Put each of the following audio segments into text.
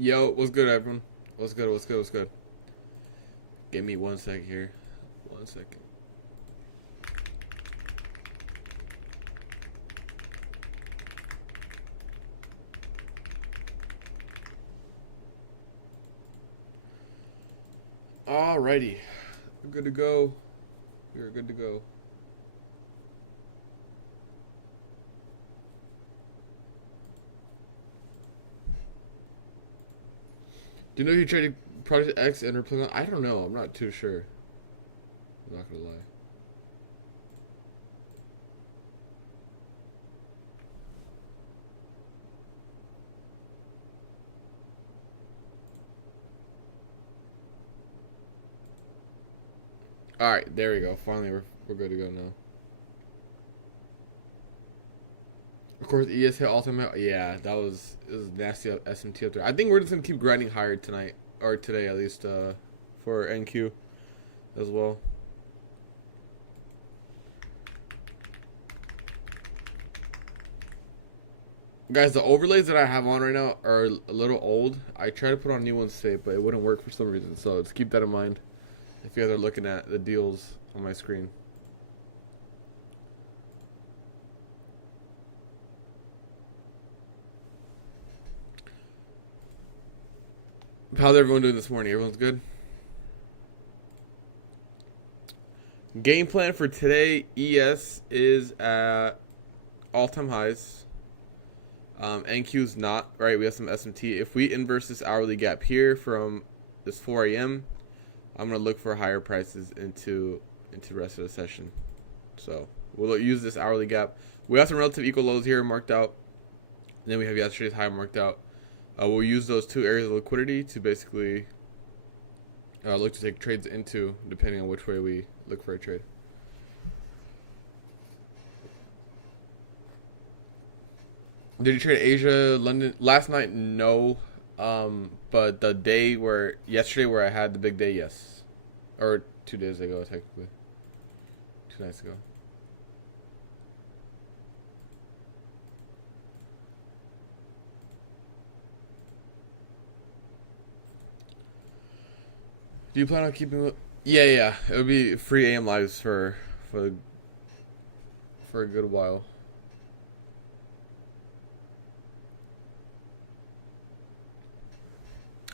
Yo, what's good, everyone? What's good? What's good? What's good? Give me 1 sec here. 1 second. Alrighty, we're good to go. We're good to go. Do you know if you're trading Project X and replaying? I don't know. I'm not too sure. I'm not gonna lie. All right, there we go. Finally, we're good to go now. Of course, ES hit all-time high. Yeah, it was nasty SMT up there. I think we're just gonna keep grinding higher tonight or today at least for NQ as well. Guys, the overlays that I have on right now are a little old. I tried to put on new ones today, but it wouldn't work for some reason. So just keep that in mind if you guys are looking at the deals on my screen. How's everyone doing this morning? Everyone's good? Game plan for today, ES is at all-time highs. NQ's not, right? We have some SMT. If we inverse this hourly gap here from this 4 a.m., I'm going to look for higher prices into the rest of the session. So we'll use this hourly gap. We have some relative equal lows here marked out. And then we have yesterday's high marked out. We'll use those two areas of liquidity to basically look to take trades into, depending on which way we look for a trade. Did you trade Asia, London last night? No, but the day yesterday where I had the big day, yes, or 2 days ago technically, 2 nights ago. Do you plan on keeping? Yeah. It would be free AM lives for a good while.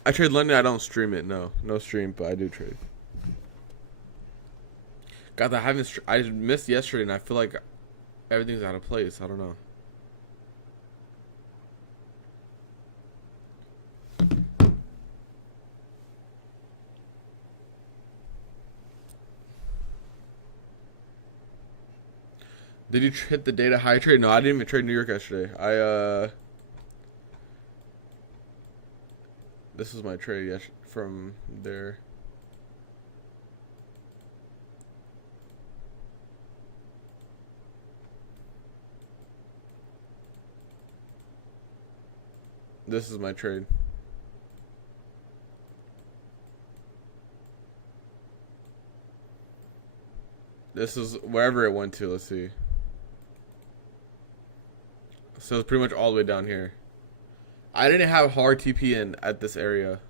I trade London. I don't stream it. No stream, but I do trade. God, I missed yesterday, and I feel like everything's out of place. I don't know. Did you hit the data high trade? No, I didn't even trade New York yesterday. This was my trade from there. This is my trade. This is wherever it went to. Let's see. So it's pretty much all the way down here. I didn't have hard TP in at this area.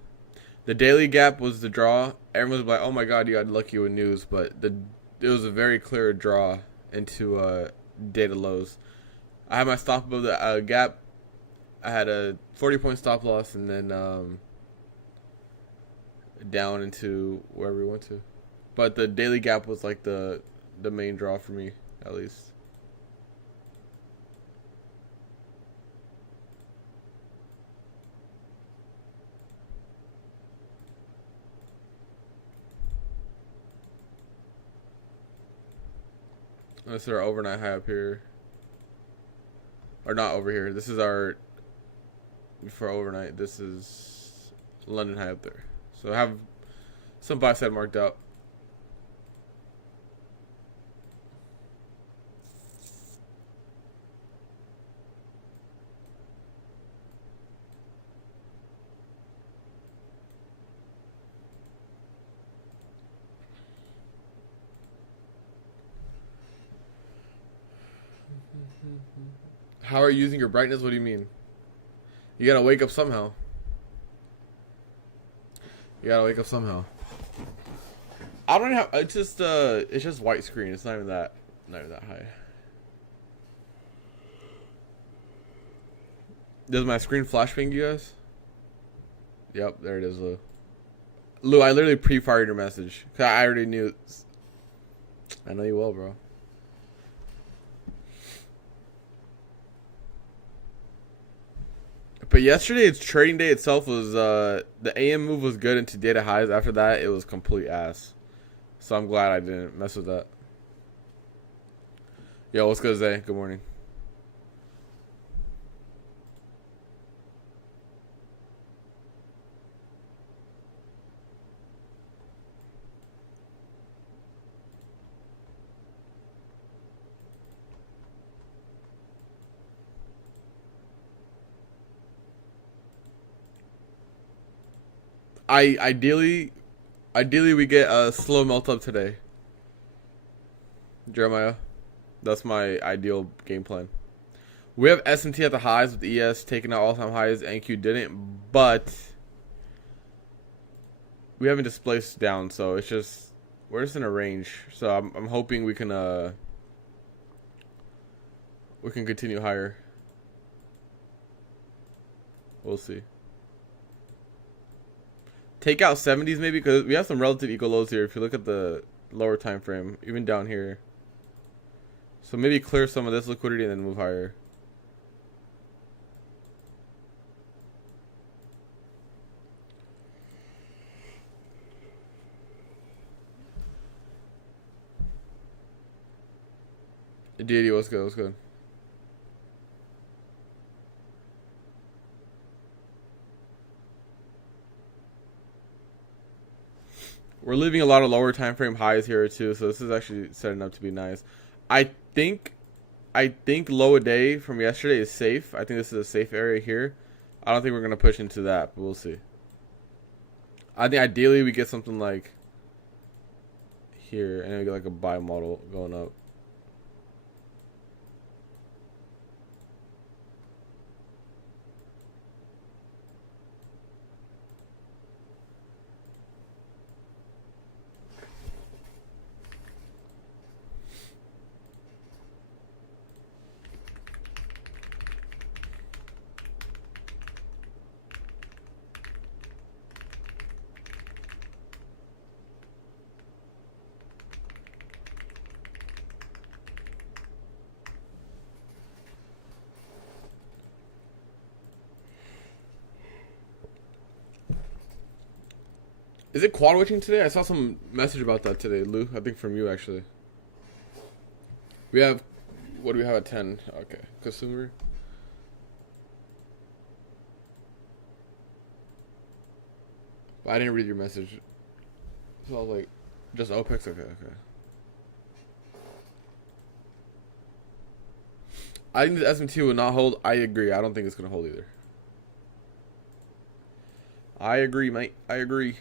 The daily gap was the draw. Everyone was like, "Oh my god, you got lucky with news," but it was a very clear draw into data lows. I had my stop above the gap. I had a 40-point stop loss, and then down into wherever we went to. But the daily gap was like the main draw for me, at least. This is our overnight high up here. Or not over here. This is our, for overnight, this is London high up there. So I have some buy side marked out. How are you using your brightness? What do you mean? You gotta wake up somehow. You gotta wake up somehow. I don't know how. It's just white screen. It's not even that high. Does my screen flash ping you guys? Yep, there it is, Lou. Lou, I literally pre-fired your message. Cause I already knew. I know you well, bro. But yesterday's trading day itself was the AM move was good into data highs. After that, it was complete ass. So I'm glad I didn't mess with that. Yo, what's good, Zay? Good morning. Ideally we get a slow melt up today. Jeremiah, that's my ideal game plan. We have S&T at the highs with ES taking out all-time highs. NQ didn't, but we haven't displaced down, so it's just we're just in a range. So I'm hoping we can continue higher. We'll see. Take out 70s maybe, because we have some relative equal lows here. If you look at the lower time frame, even down here. So maybe clear some of this liquidity and then move higher. DD, what's good? What's good? We're leaving a lot of lower time frame highs here too, so this is actually setting up to be nice. I think low a day from yesterday is safe. I think this is a safe area here. I don't think we're gonna push into that, but we'll see. I think ideally we get something like here, and then we get like a buy model going up. Is it quad witching today? I saw some message about that today, Lou. I think from you, actually. We have... What do we have at 10? Okay. Consumer. I didn't read your message. So I was like... Just OPEX? Okay, okay. I think the S&T will not hold. I agree. I don't think it's going to hold either. I agree, mate. I agree.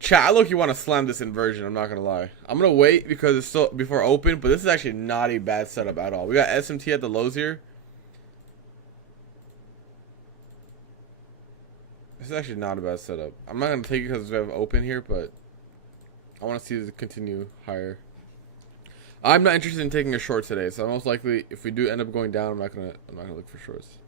Chat, I look, you want to slam this inversion. I'm not gonna lie. I'm gonna wait because it's still before open, but this is actually not a bad setup at all. We got SMT at the lows here. This is actually not a bad setup. I'm not gonna take it because we have open here, but I want to see this continue higher. I'm not interested in taking a short today, so most likely, if we do end up going down, I'm not gonna look for shorts.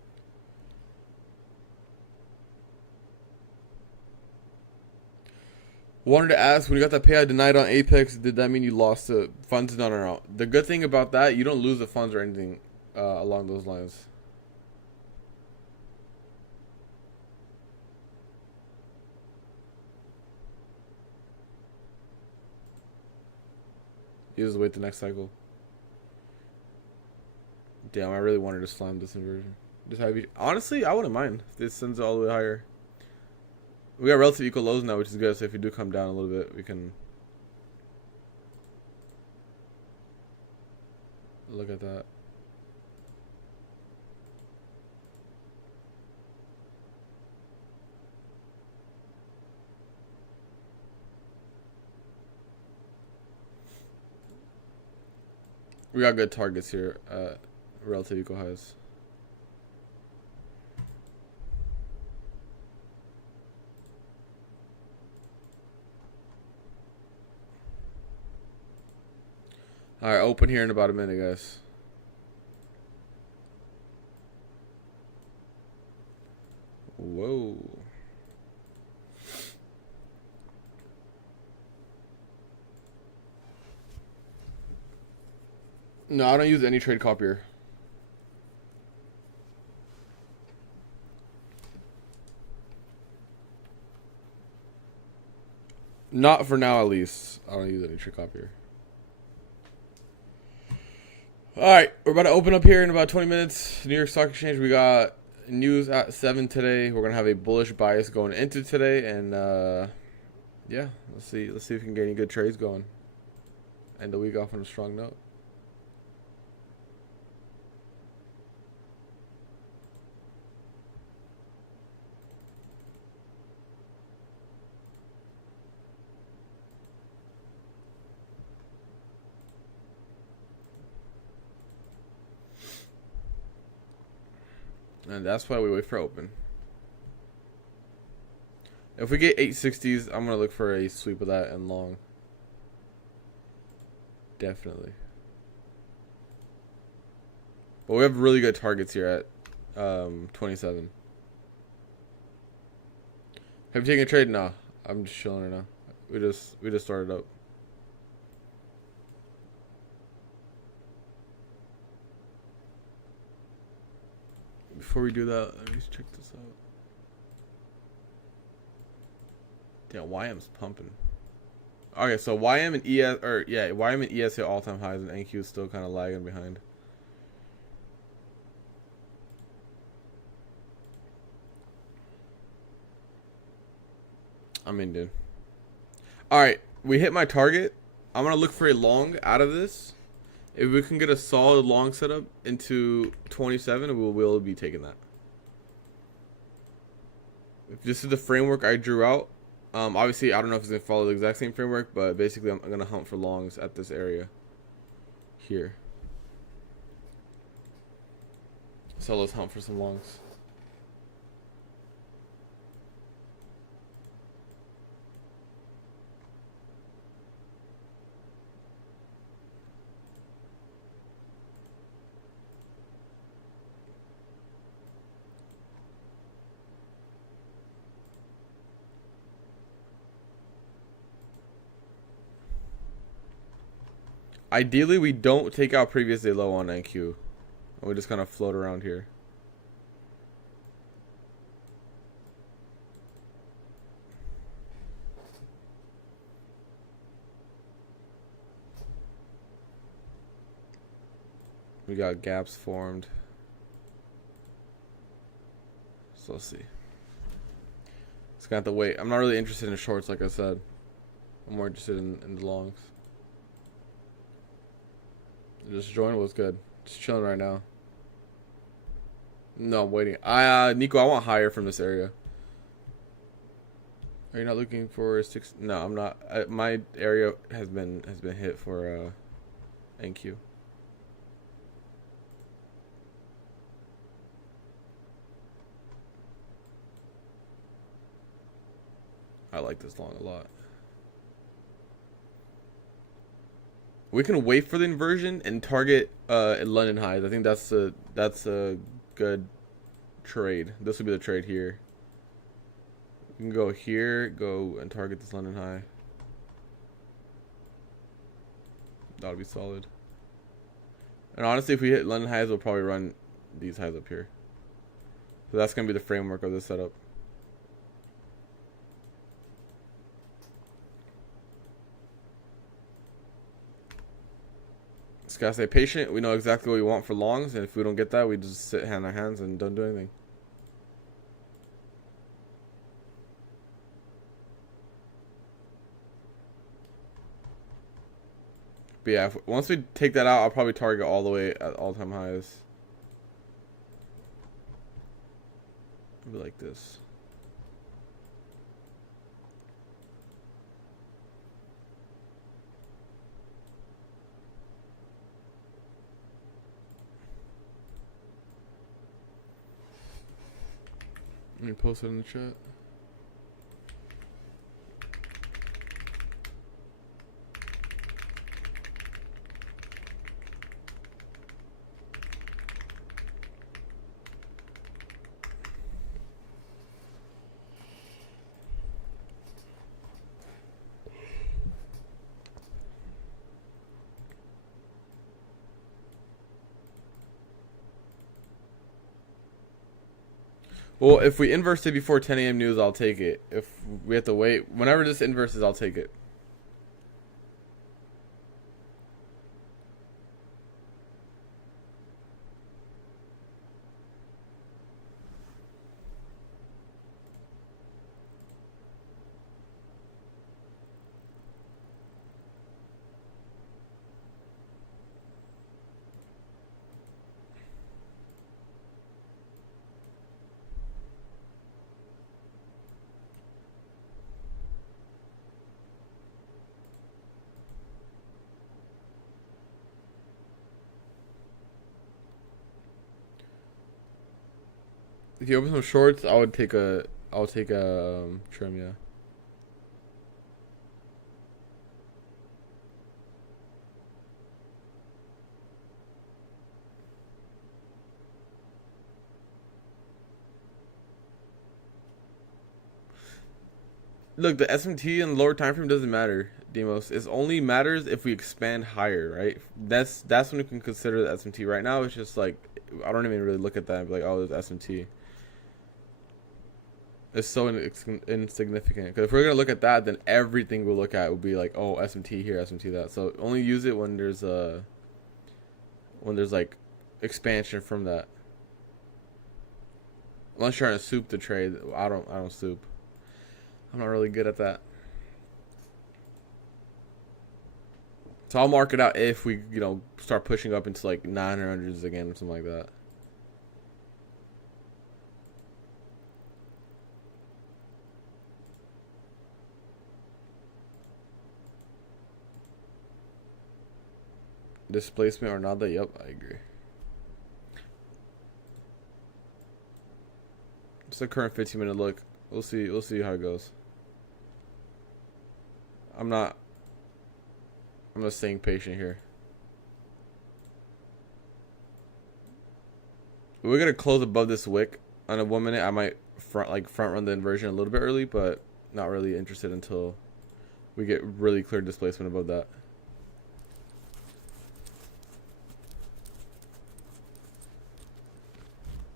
Wanted to ask, when you got that payout denied on Apex, did that mean you lost the funds? No. The good thing about that, you don't lose the funds or anything along those lines. You just wait the next cycle. Damn, I really wanted to slam this inversion. Just have you, honestly, I wouldn't mind if this sends it all the way higher. We got relative equal lows now, which is good. So if you do come down a little bit, we can look at that. We got good targets here at relative equal highs. All right, open here in about a minute, guys. Whoa. No, I don't use any trade copier. Not for now, at least. I don't use any trade copier. All right, we're about to open up here in about 20 minutes. New York Stock Exchange. We got news at 7 today. We're gonna have a bullish bias going into today, and yeah, let's see if we can get any good trades going. End the week off on a strong note. And that's why we wait for open. If we get 860s, I'm going to look for a sweep of that and long. Definitely. But we have really good targets here at 27. Have you taken a trade? No. I'm just chilling right now. We just started up. Before we do that, let me just check this out. Damn, YM's pumping. Okay, so YM and YM and ES hit all-time highs, and NQ is still kind of lagging behind. I'm in, dude. All right, we hit my target. I'm gonna look for a long out of this. If we can get a solid long setup into 27, we'll be taking that. If this is the framework I drew out, obviously I don't know if it's gonna follow the exact same framework, but basically I'm gonna hunt for longs at this area here. So let's hunt for some longs. Ideally, we don't take out previous day low on NQ. And we just kind of float around here. We got gaps formed. So let's see. It's gonna have to wait. I'm not really interested in shorts, like I said. I'm more interested in the longs. Just join was good. Just chilling right now. No, I'm waiting. Nico, I want higher from this area. Are you not looking for 6? No, I'm not. My area has been hit for NQ. I like this long a lot. We can wait for the inversion and target London highs. I think that's a good trade. This would be the trade here. We can go here, go and target this London high. That'll be solid. And honestly, if we hit London highs, we'll probably run these highs up here. So that's gonna be the framework of this setup. Just gotta stay patient. We know exactly what we want for longs, and if we don't get that, we just sit on our hands and don't do anything. But yeah, once we take that out, I'll probably target all the way at all-time highs. It'll be like this. Let me post it in the chat. Well, if we inverse it before 10 a.m. news, I'll take it. If we have to wait, whenever this inverses, I'll take it. If you open some shorts, I'll take a trim, yeah. Look, the SMT and lower time frame doesn't matter, Demos. It only matters if we expand higher, right? That's when we can consider the SMT. Right now, it's just like I don't even really look at that and be like, oh, there's SMT. It's so insignificant. Because if we're gonna look at that, then everything we'll look at will be like, oh, SMT here, SMT that. So only use it when there's like expansion from that. Unless you're trying to soup the trade, I don't soup. I'm not really good at that. So I'll mark it out if we, start pushing up into like 900s again or something like that. Displacement or not that? Yep, I agree. It's the current 15-minute look. We'll see how it goes. I'm just staying patient here. If we're gonna close above this wick on a 1 minute, I might front run the inversion a little bit early, but not really interested until we get really clear displacement above that.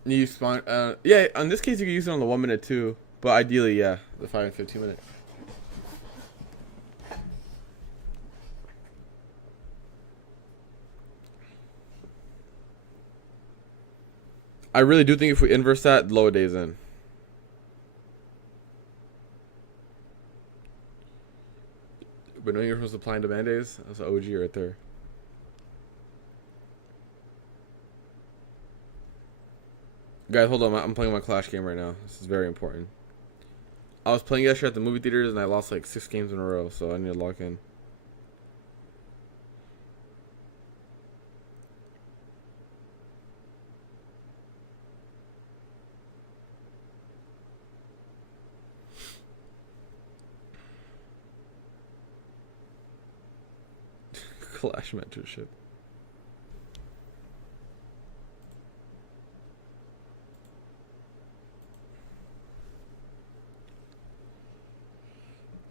You spawn, yeah. In this case, you can use it on the 1 minute too, but ideally, yeah, the 5 and 15 minute. I really do think if we inverse that, lower days in. But knowing you're from supply and demand days, that's an OG right there. Guys, hold on. I'm playing my Clash game right now. This is very important. I was playing yesterday at the movie theaters and I lost like 6 games in a row, so I need to lock in. Clash mentorship.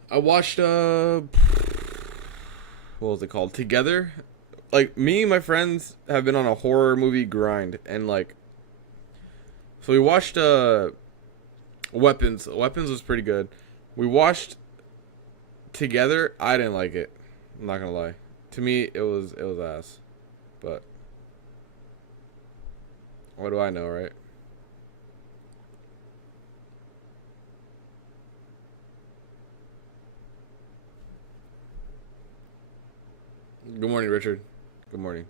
I watched what was it called? Together? Like me and my friends have been on a horror movie grind and like so we watched Weapons. Weapons was pretty good. We watched Together. I didn't like it. I'm not gonna lie. To me it was ass. But what do I know, right? Good morning, Richard. Good morning.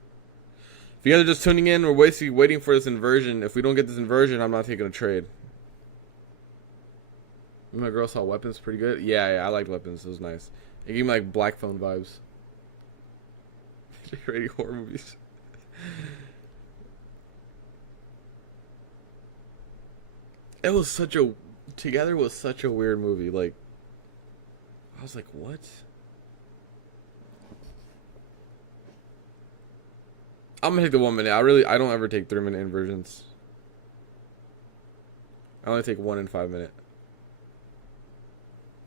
If you guys are just tuning in, we're waiting for this inversion. If we don't get this inversion, I'm not taking a trade. My girl saw Weapons pretty good. Yeah, I liked Weapons. It was nice. It gave me like Black Phone vibes. Rating horror movies. It was such a Together was such a weird movie. Like I was like, what? I'm gonna take the 1 minute. I don't ever take 3 minute inversions. I only take 1 and 5 minute.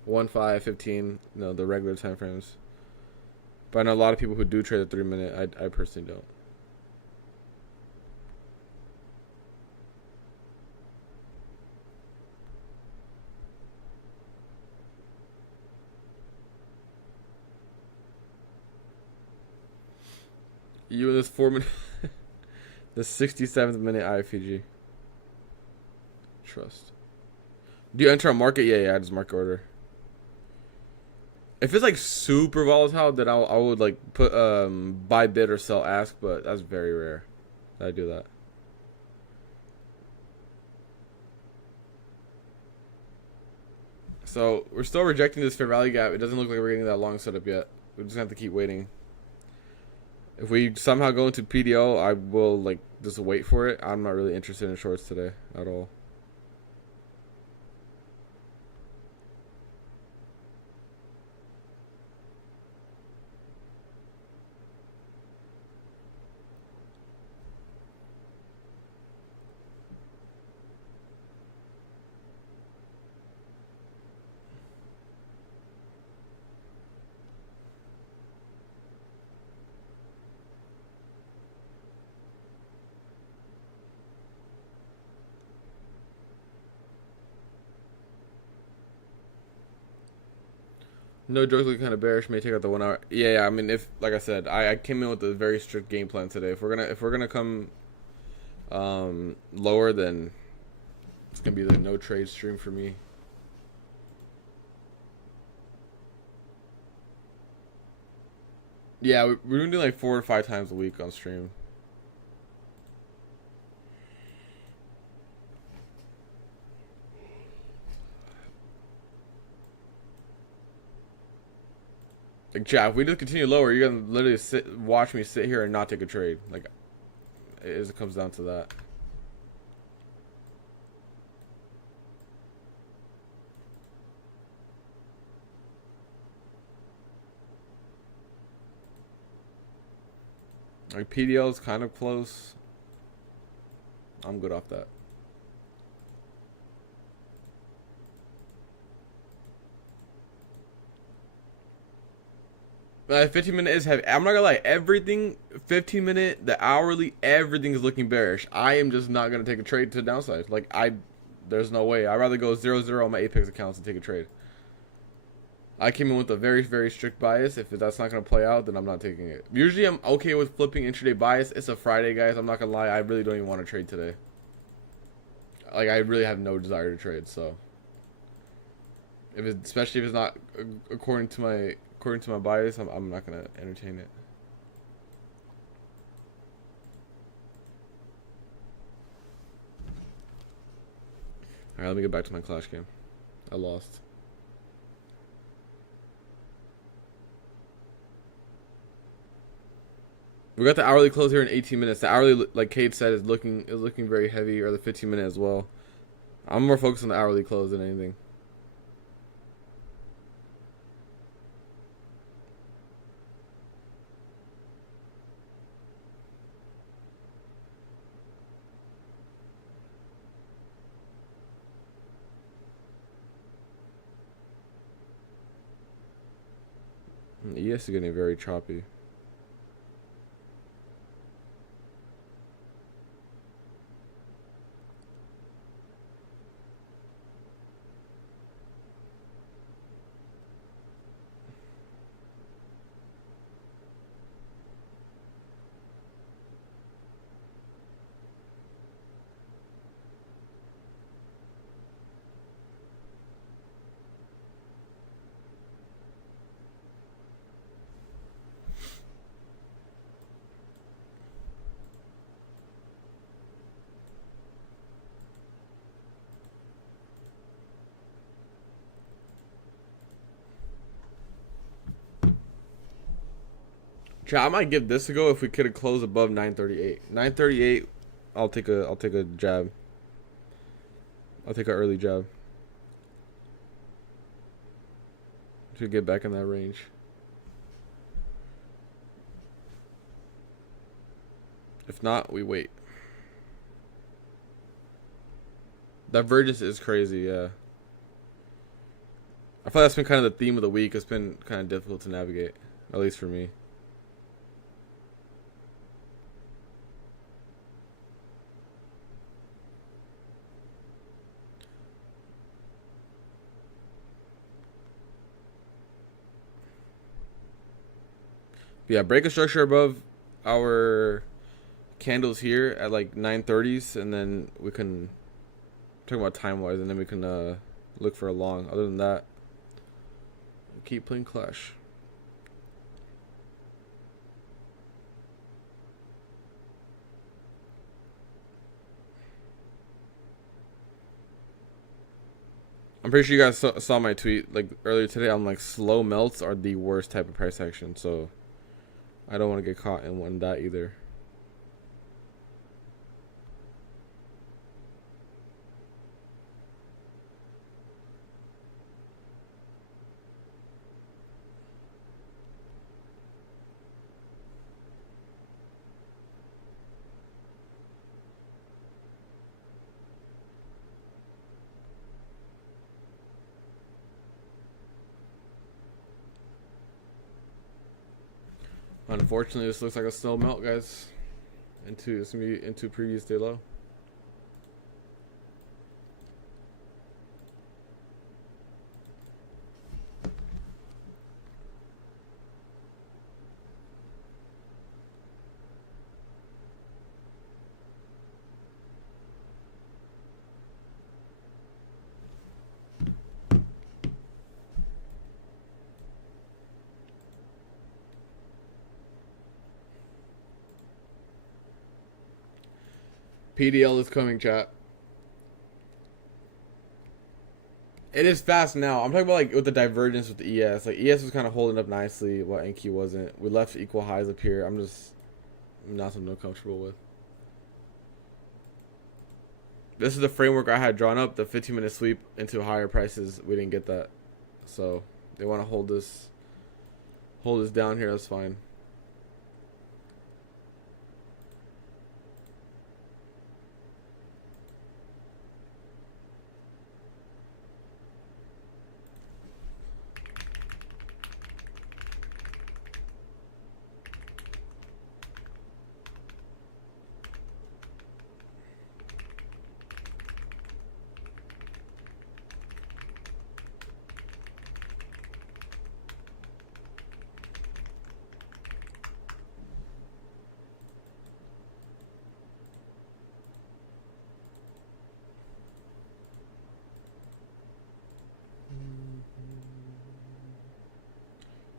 1, 5, 15. No, the regular time frames. But I know a lot of people who do trade the 3 minute. I personally don't. You in this 4 minute, the 67th minute IFPG. Trust. Do you enter a market? Yeah, I just market order. If it's like super volatile, then I would like put buy bid or sell ask, but that's very rare that I do that. So we're still rejecting this fair value gap. It doesn't look like we're getting that long setup yet. We just have to keep waiting. If we somehow go into PDO, I will like just wait for it. I'm not really interested in shorts today at all. No jokes, looking kind of bearish. May take out the 1 hour. Yeah. I mean, if like I said, I came in with a very strict game plan today. If we're gonna come lower, then it's gonna be the no trade stream for me. Yeah, we're doing like 4 or 5 times a week on stream. Like, Jack, if we just continue lower, you're gonna literally watch me sit here and not take a trade. Like, it comes down to that. Like, PDL is kind of close. I'm good off that. 15 minute is heavy. I'm not gonna lie, everything 15 minute, the hourly, everything is looking bearish. I am just not gonna take a trade to the downside. Like there's no way. I'd rather go 0-0 on my Apex accounts and take a trade. I came in with a very, very strict bias. If that's not gonna play out, then I'm not taking it. Usually I'm okay with flipping intraday bias. It's a Friday, guys. I'm not gonna lie. I really don't even want to trade today. Like, I really have no desire to trade. So, especially if it's not according to my bias, I'm not gonna entertain it. All right, let me get back to my Clash game. I lost. We got the hourly close here in 18 minutes. The hourly, like Kate said, is looking very heavy, or the 15 minute as well. I'm more focused on the hourly close than anything. ES is getting very choppy. I might give this a go if we could have closed above 938. 938, I'll take a jab. I'll take an early jab. Should get back in that range. If not, we wait. Divergence is crazy, yeah. I feel like that's been kind of the theme of the week. It's been kind of difficult to navigate, at least for me. Yeah, break a structure above our candles here at like 9:30s, and then we can talk about time wise, and then we can look for a long. Other than that, keep playing Clash. I'm pretty sure you guys saw my tweet like earlier today. I'm like, slow melts are the worst type of price action, so I don't want to get caught in one that either. Unfortunately, this looks like a slow melt, guys. It's gonna be into previous day low. PDL is coming, chat. It is fast now. I'm talking about like with the divergence with the ES. Like ES was kind of holding up nicely while NQ wasn't. We left equal highs up here. I'm not something I'm comfortable with. This is the framework I had drawn up, the 15-minute sweep into higher prices. We didn't get that. So they want to hold this down here. That's fine.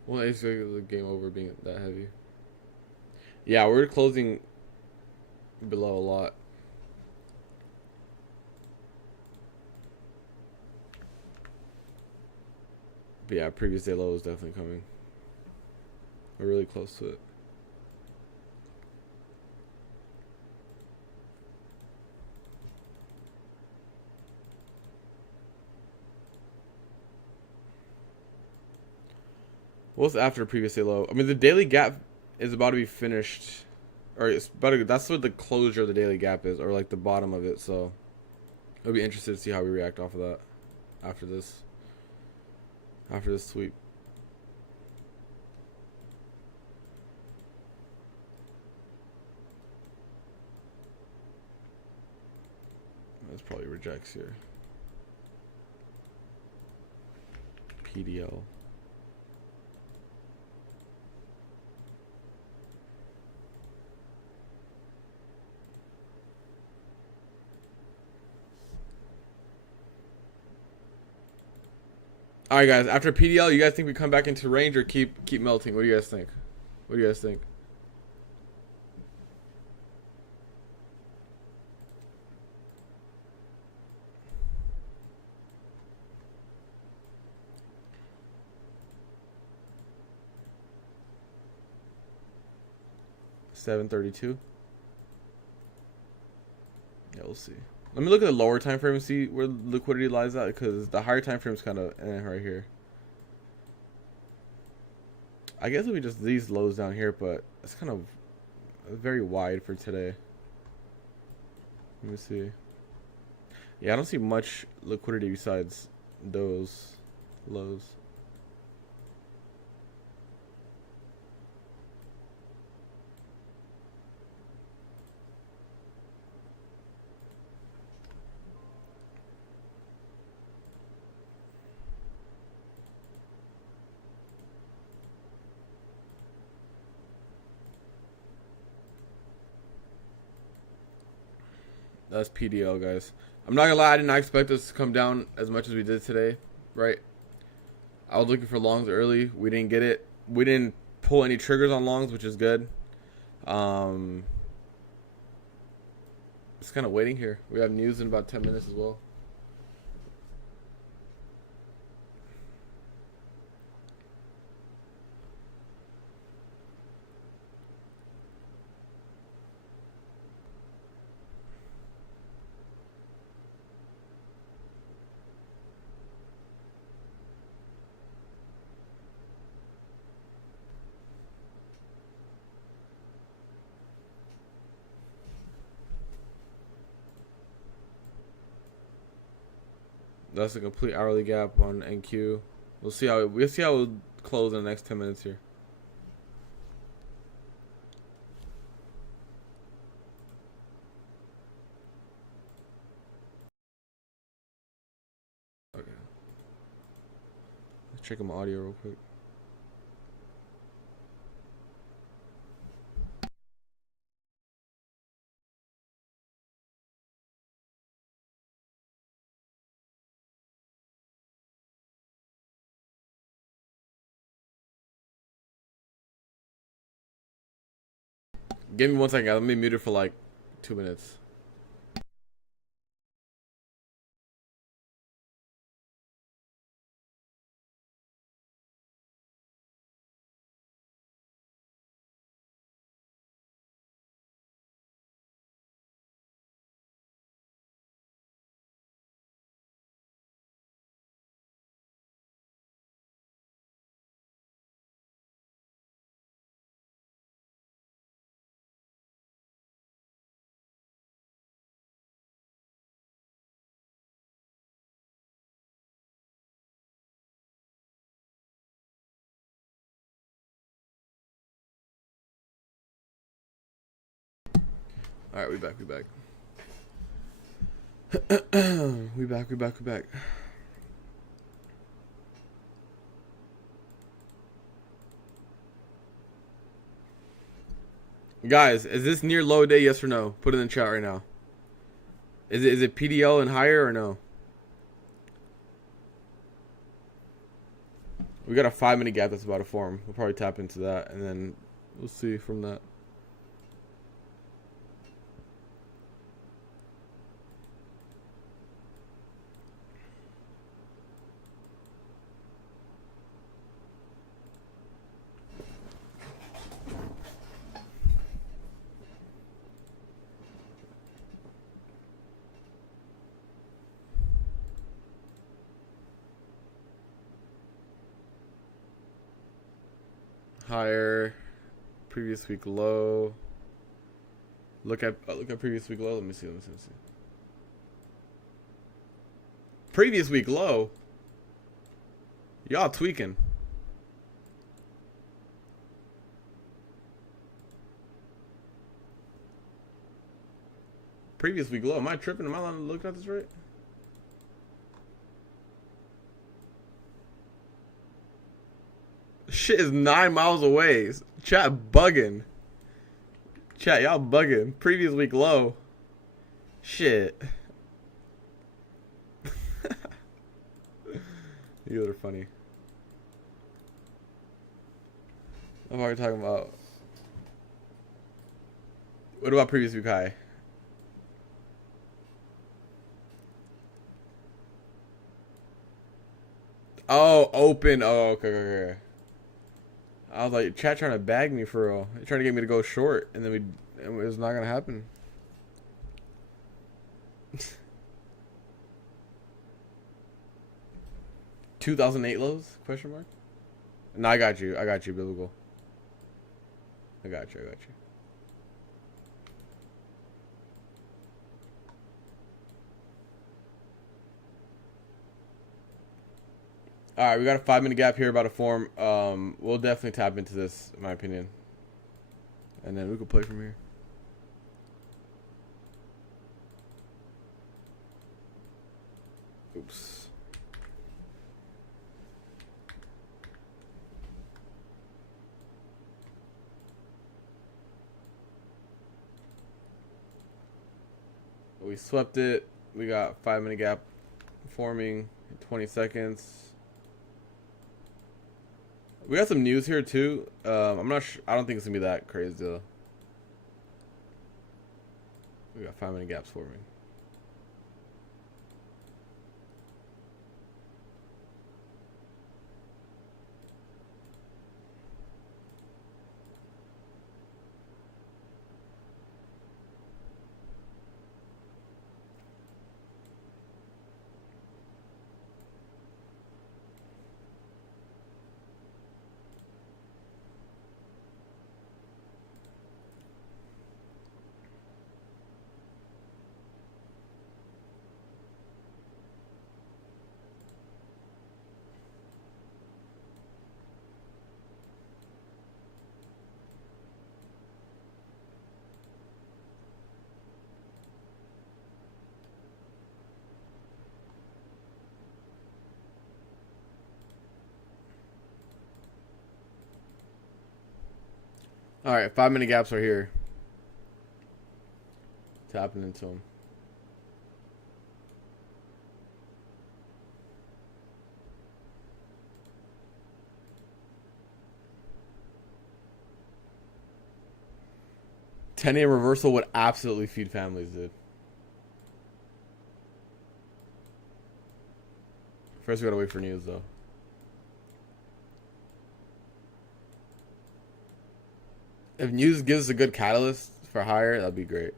Well, it's the game over being that heavy. Yeah, we're closing below a lot. But yeah, previous day low is definitely coming. We're really close to it. What's after previous day low? I mean, the daily gap is about to be finished, or it's about to, that's what the closure of the daily gap is, or like the bottom of it. So I'll be interested to see how we react off of that after this sweep. That's probably rejects here. PDL. All right, guys. After PDL, you guys think we come back into range or keep melting? What do you guys think? What do you guys think? $732. Yeah, we'll see. Let me look at the lower time frame and see where liquidity lies at, because the higher time frame is kind of right here. I guess it'll be just these lows down here, but it's kind of very wide for today. Let me see. Yeah, I don't see much liquidity besides those lows. That's PDL, guys. I'm not gonna lie, I did not expect this to come down as much as we did today, right? I was looking for longs early. We didn't get it. We didn't pull any triggers on longs, which is good. Just kind of waiting here. We have news in about 10 minutes as well. That's a complete hourly gap on NQ. We'll see how it close in the next 10 minutes here. Okay. Let's check my audio real quick. Give me 1 second. Let me mute it for like 2 minutes. All right, we back. We back. We back. Guys, is this near low day? Yes or no? Put it in the chat right now. Is it PDL and higher or no? We got a 5-minute gap that's about to form. We'll probably tap into that, and then we'll see from that. Higher, previous week low. Look at previous week low. Let me see. Previous week low. Y'all tweaking. Previous week low. Am I tripping? Am I looking at this right? Shit is 9 miles away. Chat bugging. Chat, y'all bugging. Previous week low. Shit. You are funny. What am I talking about? What about previous week high? Oh, open. Oh, okay. I was like, chat trying to bag me for real. They're trying to get me to go short, and then it was not gonna happen. 2008 lows? Question mark. No, I got you. I got you, biblical. I got you. I got you. All right, we got a 5-minute gap here about to form. We'll definitely tap into this, in my opinion, and then we can play from here. Oops. We swept it. We got 5-minute gap forming in 20 seconds. We got some news here too. I'm not sure. I don't think it's gonna be that crazy though. We got 5-minute gaps forming. All right, 5-minute gaps are here. Tapping into them. $10 a.m. reversal would absolutely feed families, dude. First, we gotta wait for news though. If news gives us a good catalyst for higher, that'd be great.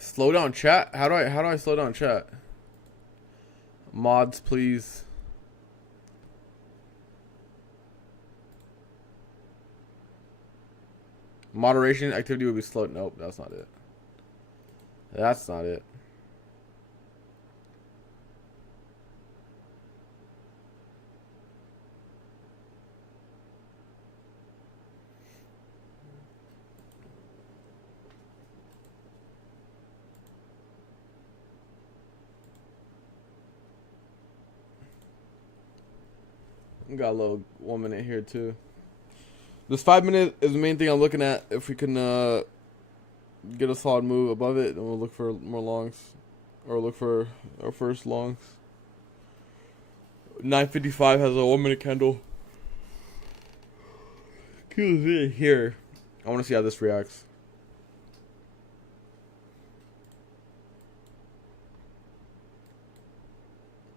Slow down chat? How do I slow down chat? Mods, please. Moderation activity would be slow. Nope, that's not it. That's not it. Got a little 1 minute here too. This 5-minute is the main thing I'm looking at. If we can get a solid move above it, then we'll look for more longs, or look for our first longs. 9:55 has a 1-minute candle. Here, I want to see how this reacts.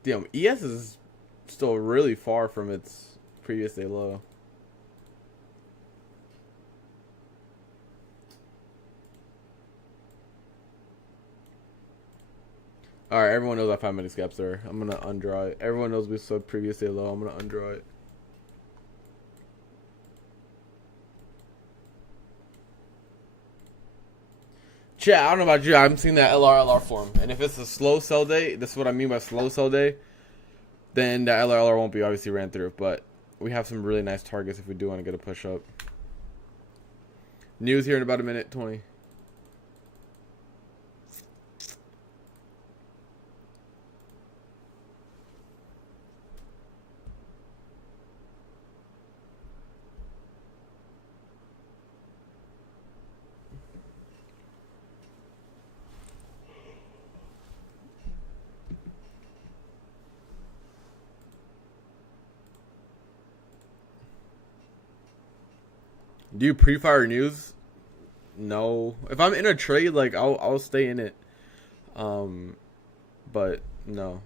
Damn, ES is still really far from its previous day low. Alright, everyone knows that 5-minute gaps there. I'm gonna undraw it. Everyone knows we saw previous day low. I'm gonna undraw it. Chat, I don't know about you. I'm seeing that LR form. And if it's a slow sell day, this is what I mean by slow sell day, then the LR won't be obviously ran through. But we have some really nice targets if we do want to get a push up. News here in about a minute 20. Do you pre-fire news? No. If I'm in a trade, like I'll stay in it. But no.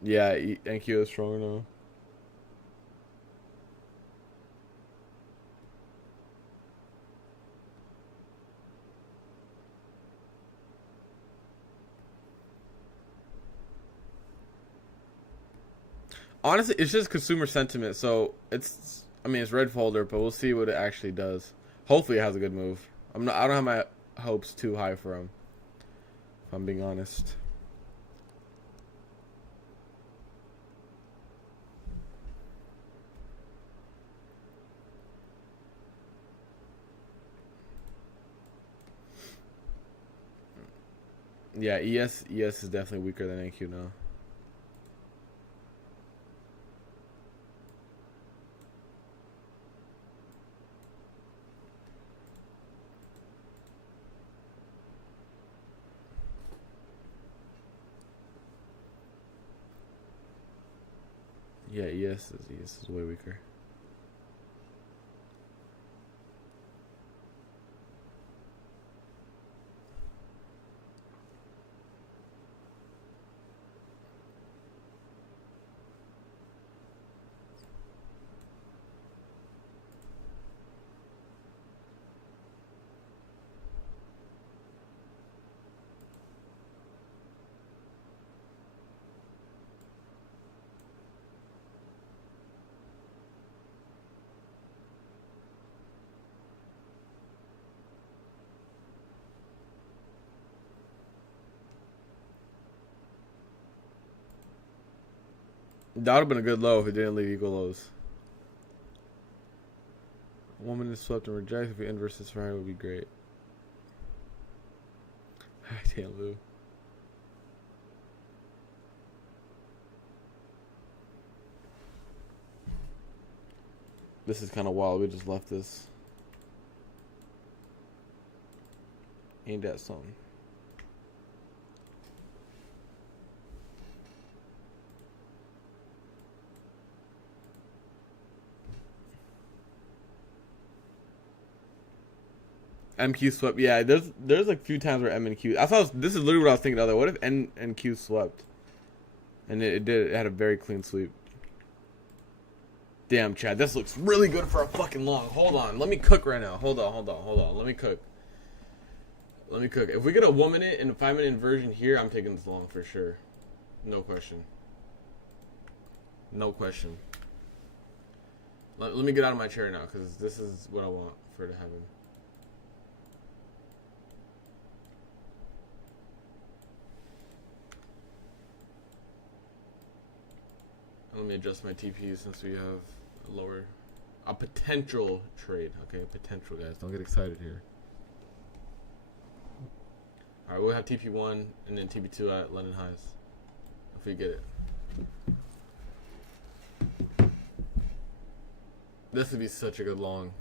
Yeah, NQ is stronger now. Honestly, it's just consumer sentiment. So it's, I mean, it's red folder, but we'll see what it actually does. Hopefully, it has a good move. I don't have my hopes too high for him. If I'm being honest. Yeah, ES is definitely weaker than NQ now. Yeah, ES is way weaker. That would have been a good low if it didn't leave equal lows. Woman is swept and rejected. If we inverse this right, it would be great. Damn, Lou. This is kind of wild. We just left this. Ain't that something? MQ swept. Yeah, there's like a few times where M and Q. This is literally what I was thinking. What if N and Q swept? And it did. It had a very clean sweep. Damn, Chad, this looks really good for a fucking long. Hold on, let me cook right now. Hold on. Let me cook. If we get a 1 minute and a 5 minute inversion here, I'm taking this long for sure. No question. Let me get out of my chair now, because this is what I want for it to happen. Let me adjust my TP since we have a potential trade. Okay, potential, guys. Don't get excited here. All right, we'll have TP1 and then TP2 at London highs if we get it. This would be such a good long.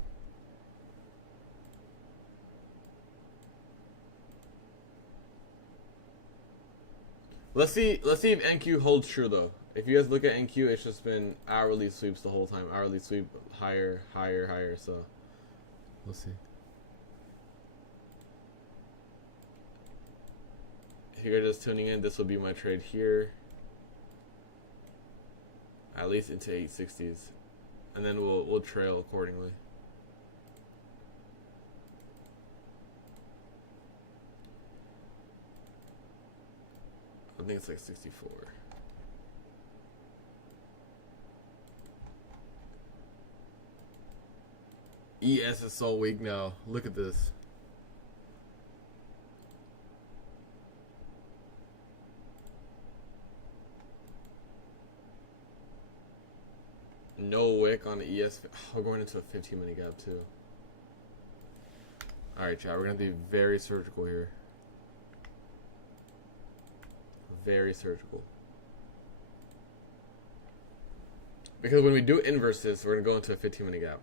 Let's see if NQ holds true though. If you guys look at NQ, it's just been hourly sweeps the whole time. Hourly sweep higher. So let's see. If you're just tuning in, this will be my trade here. At least into 860s. And then we'll trail accordingly. I think it's like 64. ES is so weak now. Look at this. No wick on the ES. We're going into a 15-minute gap too. Alright, chat. We're going to be very surgical here. Very surgical. Because when we do inverses, we're going to go into a 15-minute gap.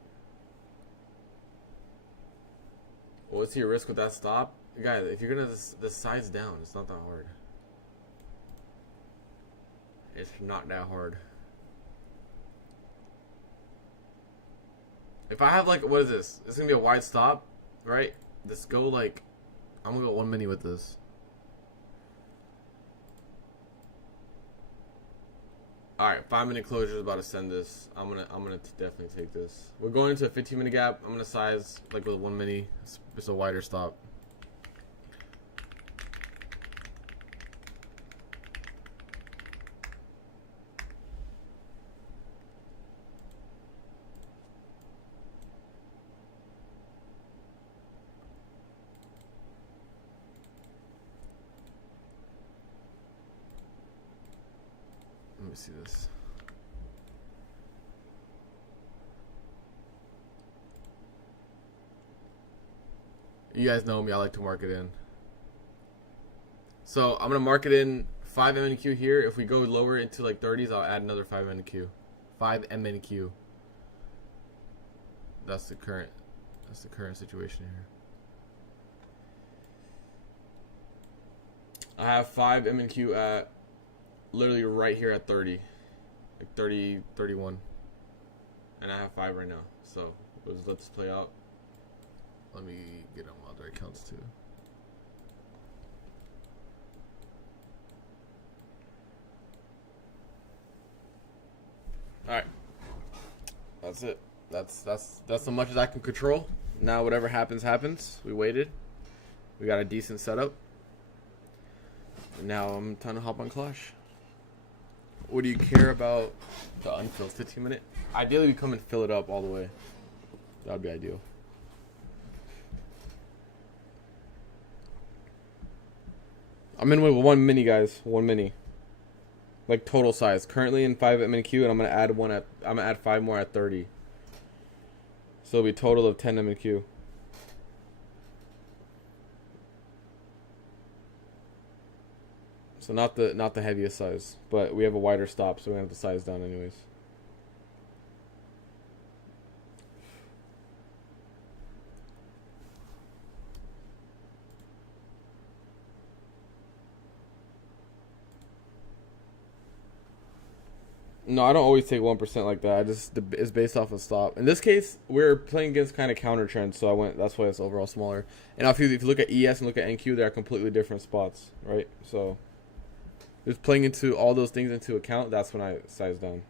Well, what's your risk with that stop? Guys, if you're going to the size down, it's not that hard. It's not that hard. If I have like, what is this? It's gonna be a wide stop, right? Let's go like, I'm gonna go 1 mini with this. All right, 5-minute closure is about to send this. I'm gonna definitely take this. We're going into a 15-minute gap. I'm gonna size like with 1 mini. It's a wider stop. Let me see this. You guys know me, I like to mark it in. So I'm gonna mark it in 5 MNQ here. If we go lower into like 30s, I'll add another 5 MNQ. 5 MNQ. That's the current situation here. I have 5 MNQ at literally right here at 30. Like 30, 31. And I have 5 right now. So let's let this play out. Let me get on my other accounts too. Alright. That's it. That's as much as I can control. Now whatever happens, happens. We waited. We got a decent setup. Now I'm time to hop on Clash. What do you care about the unfilled 15-minute? Ideally, we come and fill it up all the way. That would be ideal. I'm in with 1 mini, guys. 1 mini. Like total size. Currently in 5 MNQ, and I'm gonna add 5 more at 30. So it'll be a total of 10 MNQ. So not the heaviest size, but we have a wider stop, so we have to size down anyways. No, I don't always take 1% like that. It's based off of stop. In this case, we're playing against kind of counter trends, so that's why it's overall smaller. And if you look at ES and look at NQ, they're completely different spots, right? So just playing into all those things into account, that's when I size down.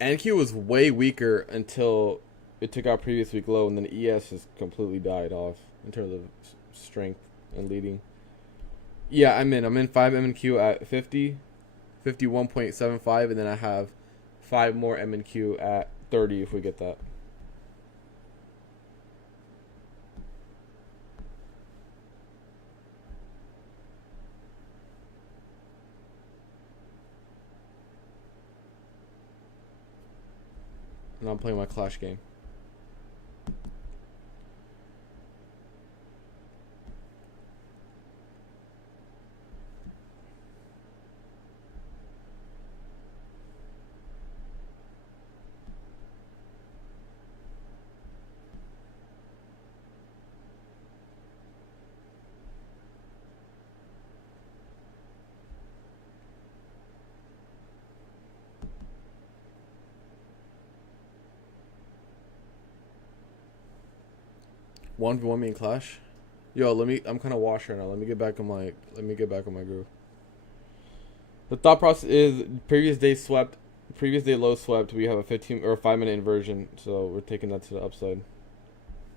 NQ was way weaker until it took out previous week low, and then ES just completely died off in terms of strength and leading. Yeah, I'm in 5 MNQ at 50, 51.75, and then I have 5 more MNQ at 30 if we get that. And I'm playing my Clash game. One v one me in Clash. Yo, I'm kind of washed right now. Let me get back on my groove. The thought process is previous day low swept. We have a 15 or a 5-minute inversion, so we're taking that to the upside.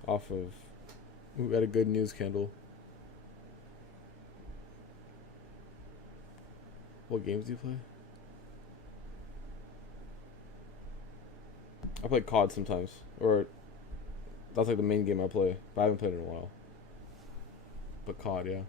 Off of, we had a good news candle. What games do you play? I play COD sometimes, or that's like the main game I play, but I haven't played it in a while. But COD, yeah.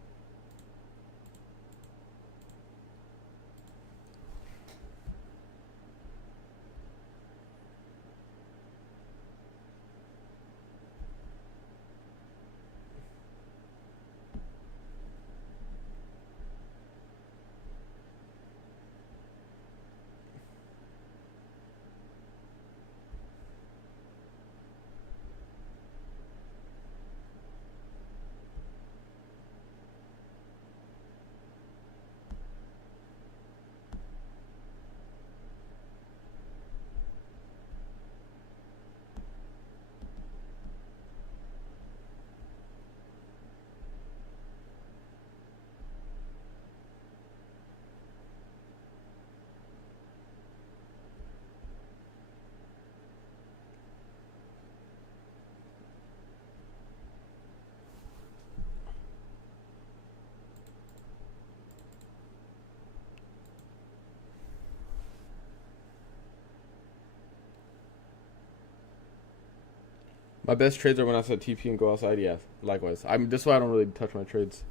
My best trades are when I set TP and go outside. Yeah, likewise. This is why I don't really touch my trades.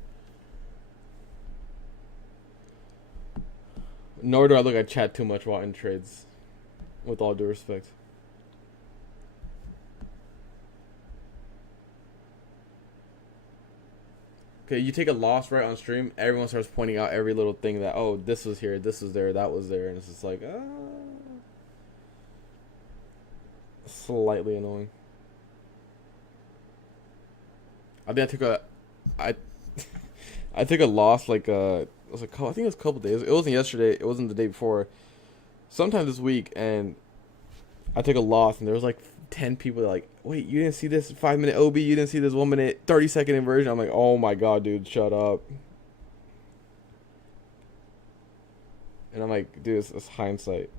Nor do I look at chat too much while in trades. With all due respect. Okay, you take a loss right on stream, everyone starts pointing out every little thing that, oh, this was here, this was there, that was there, and it's just like, slightly annoying. I think I took a loss like it was I think it was a couple days. It wasn't yesterday. It wasn't the day before. Sometime this week, and I took a loss, and there was like 10 people that like, wait, you didn't see this 5-minute OB? You didn't see this 1-minute 30-second inversion? I'm like, oh my god, dude, shut up. And I'm like, dude, it's hindsight.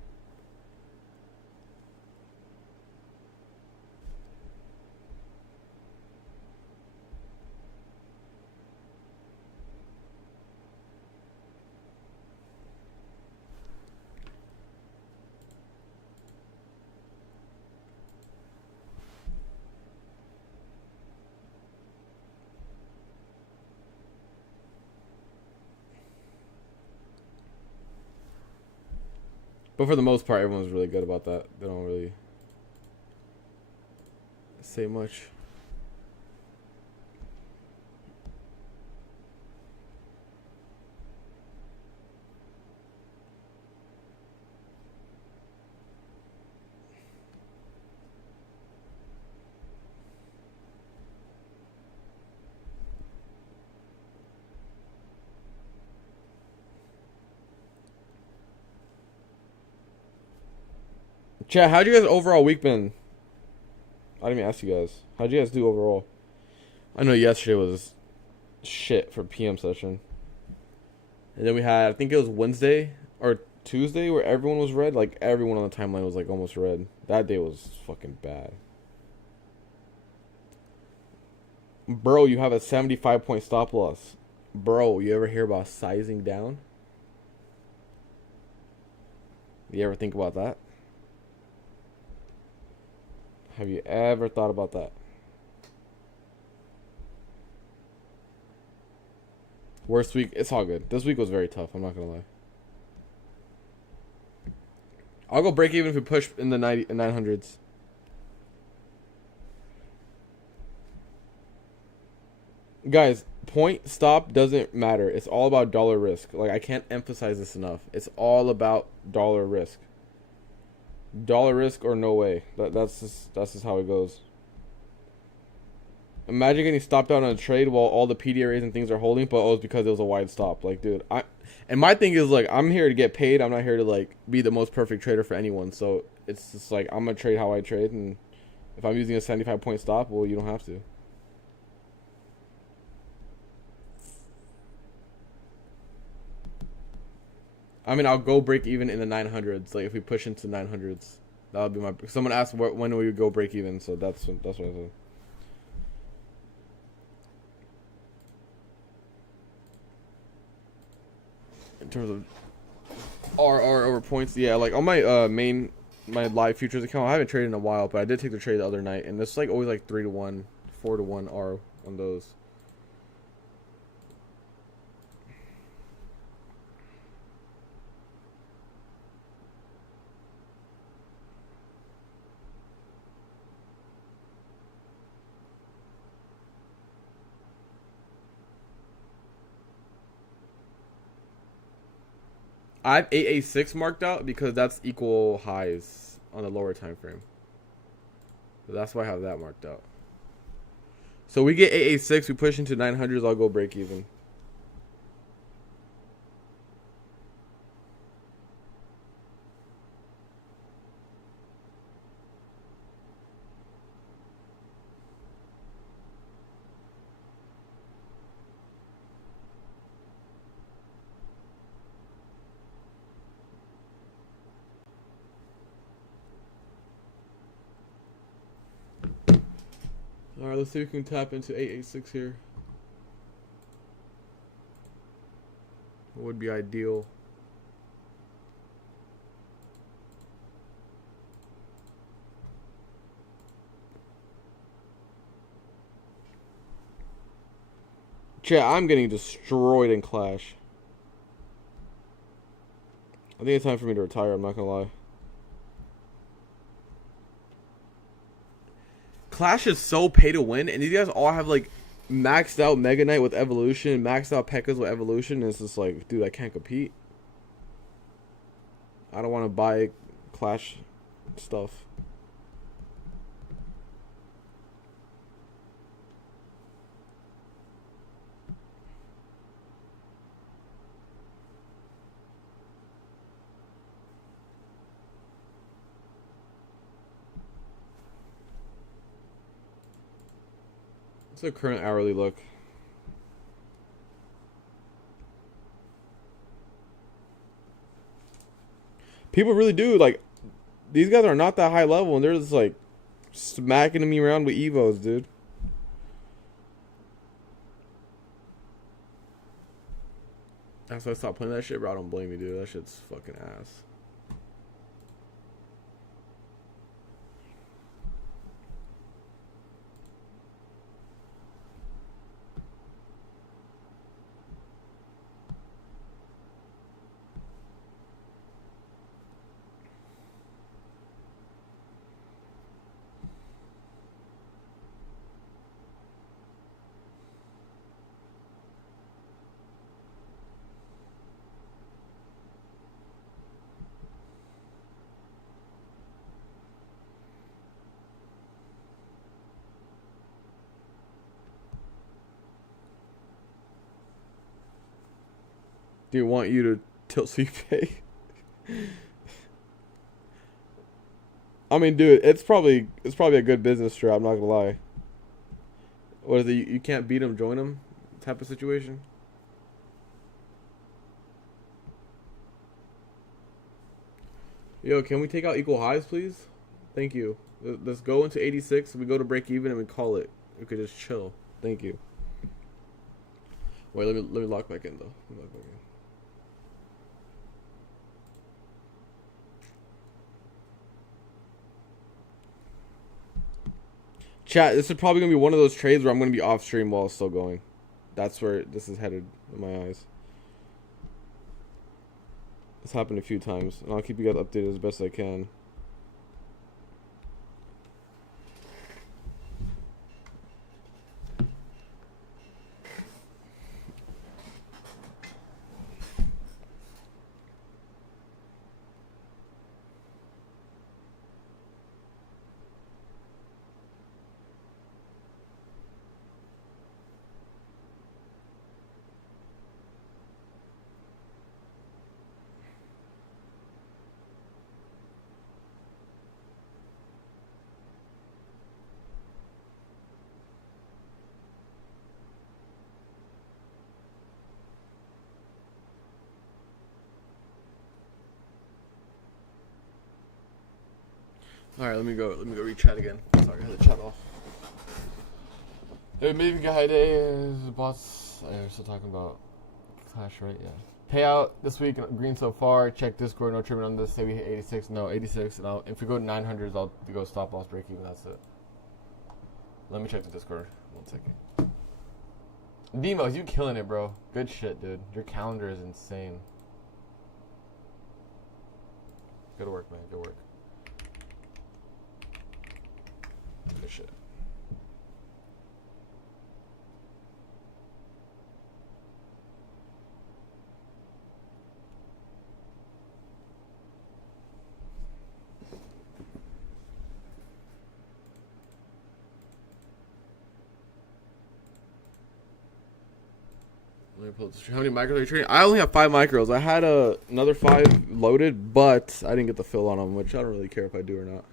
But for the most part, everyone's really good about that. They don't really say much. Chat, how'd you guys overall week been? I didn't even ask you guys. How'd you guys do overall? I know yesterday was shit for PM session. And then we had, I think it was Wednesday or Tuesday where everyone was red. Like, everyone on the timeline was like almost red. That day was fucking bad. Bro, you have a 75-point stop loss. Bro, you ever hear about sizing down? You ever think about that? Have you ever thought about that? Worst week, it's all good. This week was very tough, I'm not gonna lie. I'll go break even if we push in the 900s. Guys, point stop doesn't matter. It's all about dollar risk. Like, I can't emphasize this enough. It's all about dollar risk. Dollar risk or no way. That's just how it goes. Imagine getting stopped out on a trade while all the PDRAs and things are holding, but it's because it was a wide stop. Like, dude, and my thing is, like, I'm here to get paid. I'm not here to, like, be the most perfect trader for anyone. So it's just like, I'm gonna trade how I trade, and if I'm using a 75-point stop, well, you don't have to. I mean, I'll go break even in the 900s. Like, if we push into 900s, that would be my. Someone asked when will you go break even, so that's what I said. In terms of R over points. Yeah, like on my my live futures account, I haven't traded in a while, but I did take the trade the other night, and it's like always like 3-1, 4-1 R on those. I have 8A6 marked out because that's equal highs on the lower time frame. So that's why I have that marked out. So we get 8A6, we push into 900s, I'll go break even. Alright, let's see if we can tap into 8A6 here. What would be ideal? Chat, I'm getting destroyed in Clash. I think it's time for me to retire, I'm not gonna lie. Clash is so pay to win, and these guys all have like maxed out Mega Knight with Evolution, maxed out P.E.K.K.A.s with Evolution, and it's just like, dude, I can't compete. I don't want to buy Clash stuff. What's the current hourly look? People really do, like, these guys are not that high level, and they're just, like, smacking me around with Evos, dude. That's why I stopped playing that shit, bro. I don't blame you, dude. That shit's fucking ass. Do you want you to tilt so you pay? I mean, dude, it's probably a good business strat. I'm not gonna lie. What is it? You can't beat him, join him, type of situation. Yo, can we take out equal highs, please? Thank you. Let's go into 86. We go to break even and we call it. We could just chill. Thank you. Wait, let me lock back in though. Lock back in. Chat, this is probably going to be one of those trades where I'm going to be off stream while it's still going. That's where this is headed in my eyes. It's happened a few times, and I'll keep you guys updated as best I can. Alright, let me go reach chat again. Sorry, I had the chat off. Hey, maybe guy day is bots. We're still talking about Clash, right? Yeah. Payout this week, green so far. Check Discord, no trimming on this. Say we hit 86. No, 86. And if we go to 900s, I'll go stop loss break even. That's it. Let me check the Discord. 1 second. Demos, you killing it, bro. Good shit, dude. Your calendar is insane. Good work, man. Good work. Good shit. Let me pull this. How many micros are you trading? I only have 5 micros. I had another 5 loaded, but I didn't get the fill on them, which I don't really care if I do or not.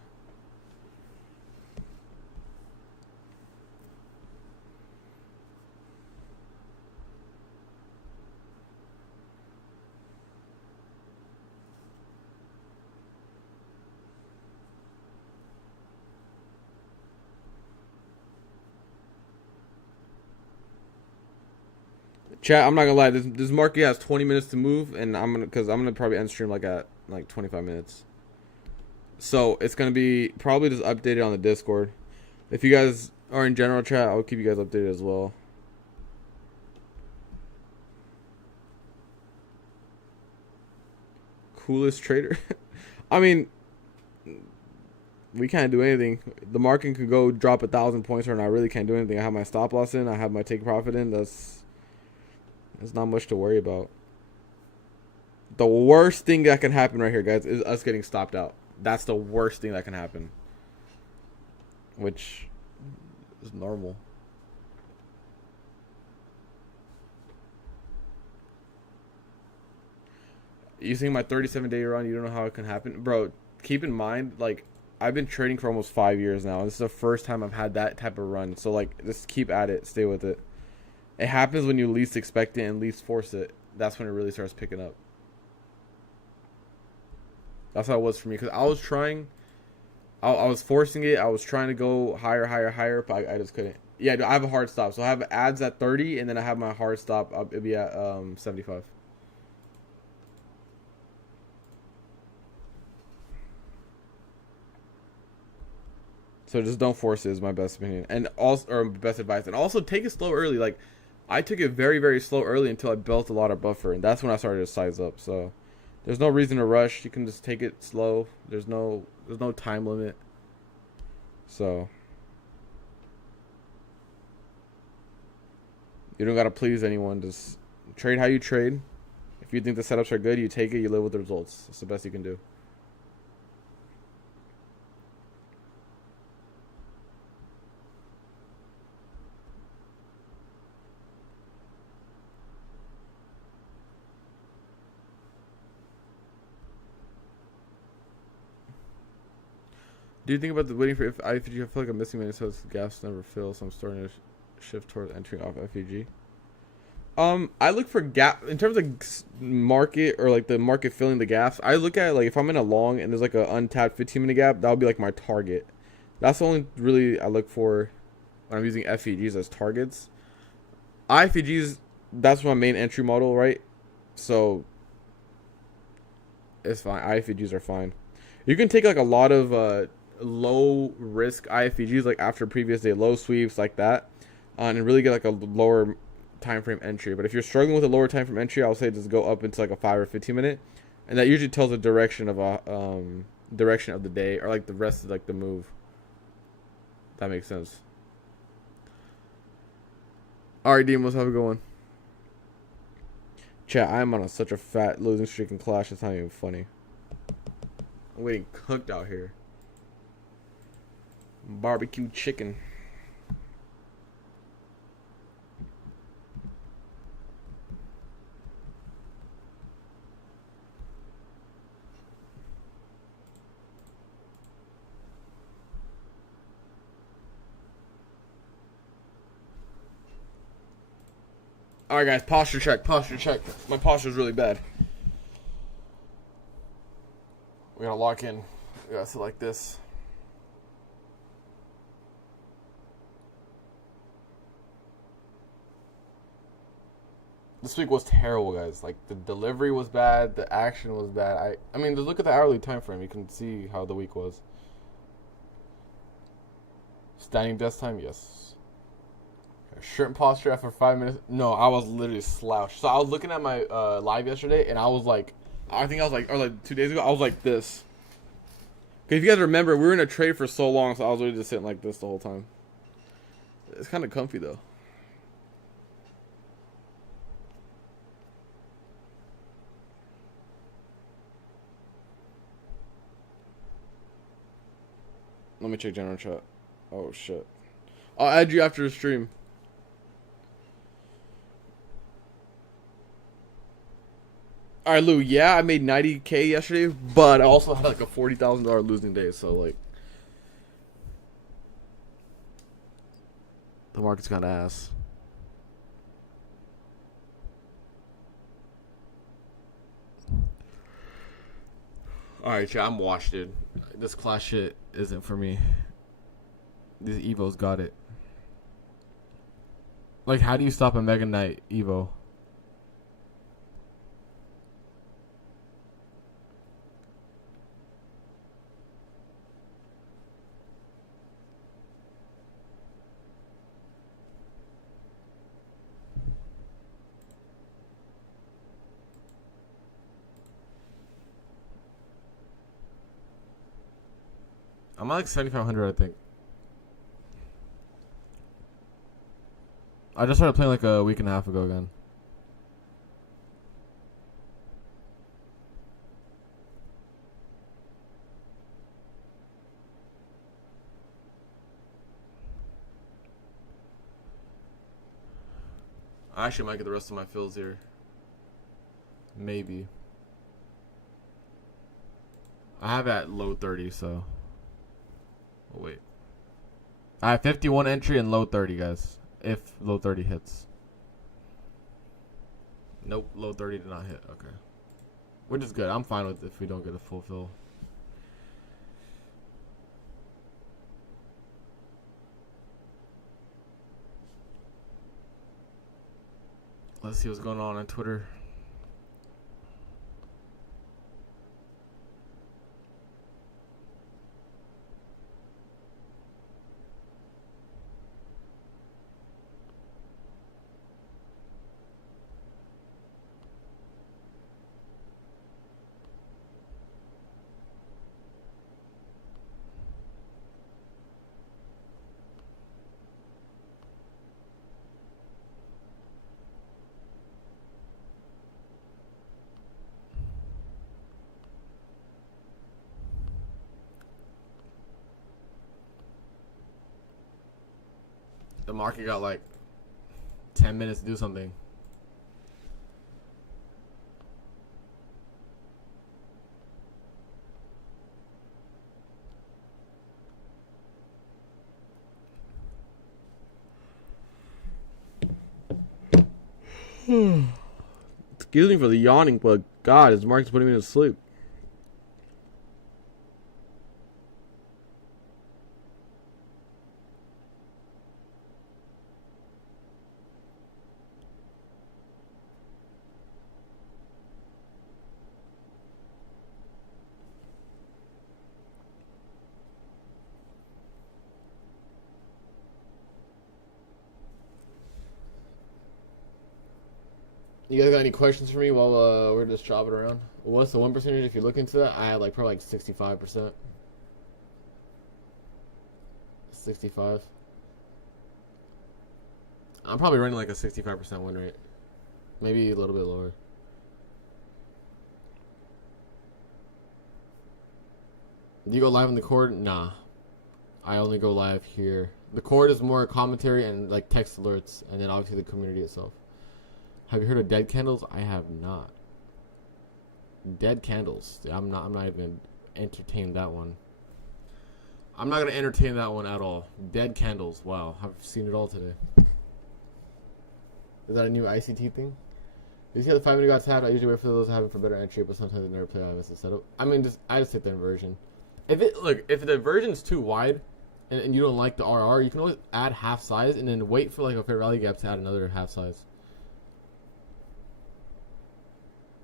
Chat, I'm not gonna lie. This market has 20 minutes to move, and I'm gonna probably end stream at 25 minutes. So it's gonna be probably just updated on the Discord. If you guys are in general chat, I'll keep you guys updated as well. Coolest trader? I mean, we can't do anything. The market could go drop 1,000 points, and I really can't do anything. I have my stop loss in. I have my take profit in. There's not much to worry about. The worst thing that can happen right here, guys, is us getting stopped out. That's the worst thing that can happen. Which is normal. Using my 37-day run, you don't know how it can happen. Bro, keep in mind, I've been trading for almost 5 years now. This is the first time I've had that type of run. So, just keep at it. Stay with it. It happens when you least expect it and least force it. That's when it really starts picking up. That's how it was for me. Because I was trying. I was forcing it. I was trying to go higher, higher, higher. But I just couldn't. Yeah, I have a hard stop. So I have ads at 30. And then I have my hard stop. It'll be at 75. So just don't force it is my best opinion. And also, or best advice. And also take it slow early. I took it very, very slow early until I built a lot of buffer, and that's when I started to size up. So there's no reason to rush. You can just take it slow. There's no time limit. So you don't gotta please anyone. Just trade how you trade. If you think the setups are good, you take it. You live with the results. It's the best you can do. Do you think about the waiting for IFG? I feel like I'm missing many, so gaps never fill, so I'm starting to shift towards entering off FEG. I look for gap in terms of market or the market filling the gaps. I look at if I'm in a long and there's an untapped 15-minute gap, that would be my target. That's the only really I look for when I'm using FEGs as targets. IFEGs, that's my main entry model, right? So it's fine. IFEGs are fine. You can take a lot of low risk IFEGs after previous day low sweeps that, and really get a lower time frame entry. But if you're struggling with a lower time frame entry, I'll say just go up into a 5 or 15 minute, and that usually tells the direction of the day or the rest of the move. That makes sense. Alright, Dean, let's have a good one. Chat, I'm on such a fat losing streak in Clash, it's not even funny. I'm getting cooked out here. Barbecue chicken. Alright guys, posture check. My posture's really bad. We gotta lock in. We gotta sit like this. This week was terrible, guys. Like, the delivery was bad. The action was bad. I mean, just look at the hourly time frame. You can see how the week was. Standing desk time, yes. Shrimp posture after 5 minutes. No, I was literally slouched. So I was looking at my live yesterday, and I was like, I think I was like, or like 2 days ago, I was like this. Because if you guys remember, we were in a trade for so long, so I was literally just sitting like this the whole time. It's kind of comfy, though. Let me check general chat. Oh, shit. I'll add you after the stream. Alright, Lou, yeah, I made $90K yesterday, but I also had like a $40,000 losing day, so like the market's kind of ass. Alright, chat, I'm washed, dude. This class shit isn't for me. These Evos got it. Like, how do you stop a Mega Knight Evo? I'm at like 7,500, I think. I just started playing like a week and a half ago again. I actually might get the rest of my fills here. Maybe. I have at low 30, so. Oh, wait. I have 51 entry and low 30, guys. If low 30 hits. Nope, low 30 did not hit. Okay. Which is good. I'm fine with if we don't get a full fill. Let's see what's going on Twitter. The market got like 10 minutes to do something. Excuse me for the yawning, but God, his market's putting me to sleep. You guys got any questions for me while we're just chopping around? What's the 1% if you look into that? I had like probably like 65%. 65. I'm probably running like a 65% win rate. Maybe a little bit lower. Do you go live on the Cord? Nah. I only go live here. The Cord is more commentary and like text alerts, and then obviously the community itself. Have you heard of Dead Candles? I have not. Dead Candles. I'm not even entertain that one. I'm not gonna entertain that one at all. Dead Candles. Wow, I've seen it all today. Is that a new ICT thing? You see how the 5 minute got tapped? I usually wait for those having for better entry, but sometimes I never play. I miss the setup. I mean, I just hit the inversion. If the inversion's too wide, and you don't like the RR, you can always add half size and then wait for like a fair value gap to add another half size.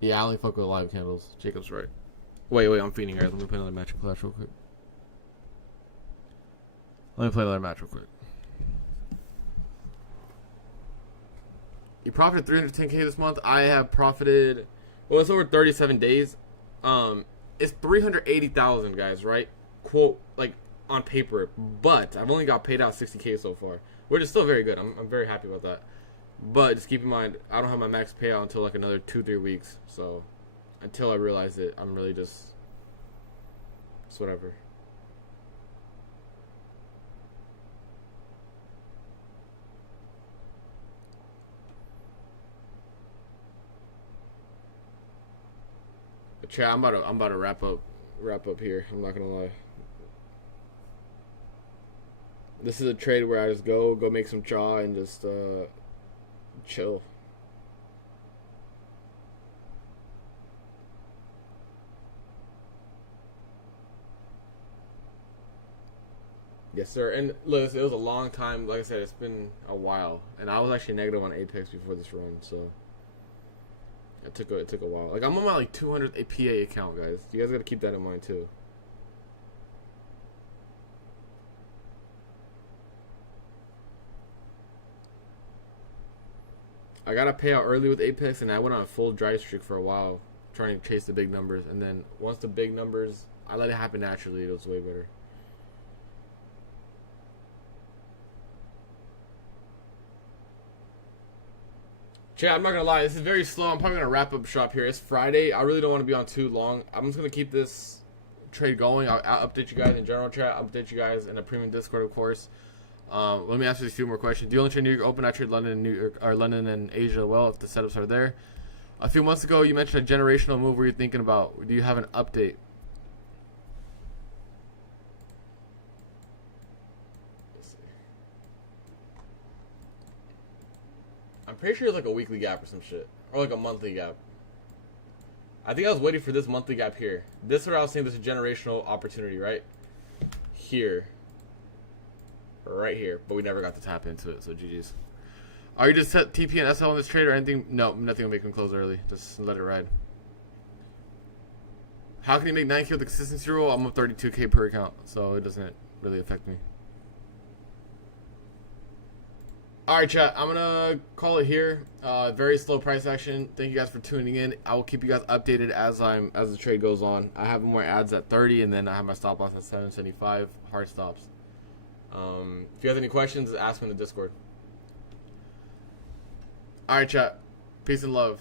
Yeah, I only fuck with live candles. Jacob's right. Wait, I'm feeding guys. Let me play another match of Clash real quick. You profited 310K this month. I have profited. Well, it's over 37 days. It's 380,000, guys. Right? Quote, like on paper, but I've only got paid out 60K so far, which is still very good. I'm very happy about that. But just keep in mind, I don't have my max payout until like another 2-3 weeks. So until I realize it, I'm really just it's whatever. Chat, I'm about to wrap up here. I'm not gonna lie. This is a trade where I just go make some chaw and just chill. Yes, sir. And look, it was a long time. Like I said, it's been a while, and I was actually negative on Apex before this run, so. It took a while. Like I'm on my like 200 PA account, guys. You guys gotta keep that in mind too. I got to pay out early with Apex, and I went on a full dry streak for a while, trying to chase the big numbers. And then once the big numbers, I let it happen naturally. It was way better. Chat, I'm not gonna lie, this is very slow. I'm probably gonna wrap up shop here. It's Friday. I really don't want to be on too long. I'm just gonna keep this trade going. I'll update you guys in general chat. I'll update you guys in a premium Discord, of course. Let me ask you a few more questions. Do you only trade New York Open? I trade London and New York, or London and Asia. Well, if the setups are there. A few months ago, you mentioned a generational move. Were you thinking about? Do you have an update? I'm pretty sure it's like a weekly gap or some shit. Or like a monthly gap. I think I was waiting for this monthly gap here. This is where I was saying there's a generational opportunity, right? Here. Right here. But we never got to tap into it, so GG's. Are you just set TP and SL on this trade or anything? No, nothing will make him close early. Just let it ride. How can you make 9K with the consistency rule? I'm up 32K per account, so it doesn't really affect me. Alright, chat, I'm gonna call it here. Very slow price action. Thank you guys for tuning in. I will keep you guys updated as the trade goes on. I have more ads at 30, and then I have my stop loss at 775 hard stops. If you have any questions, ask me in the Discord. Alright, chat. Peace and love.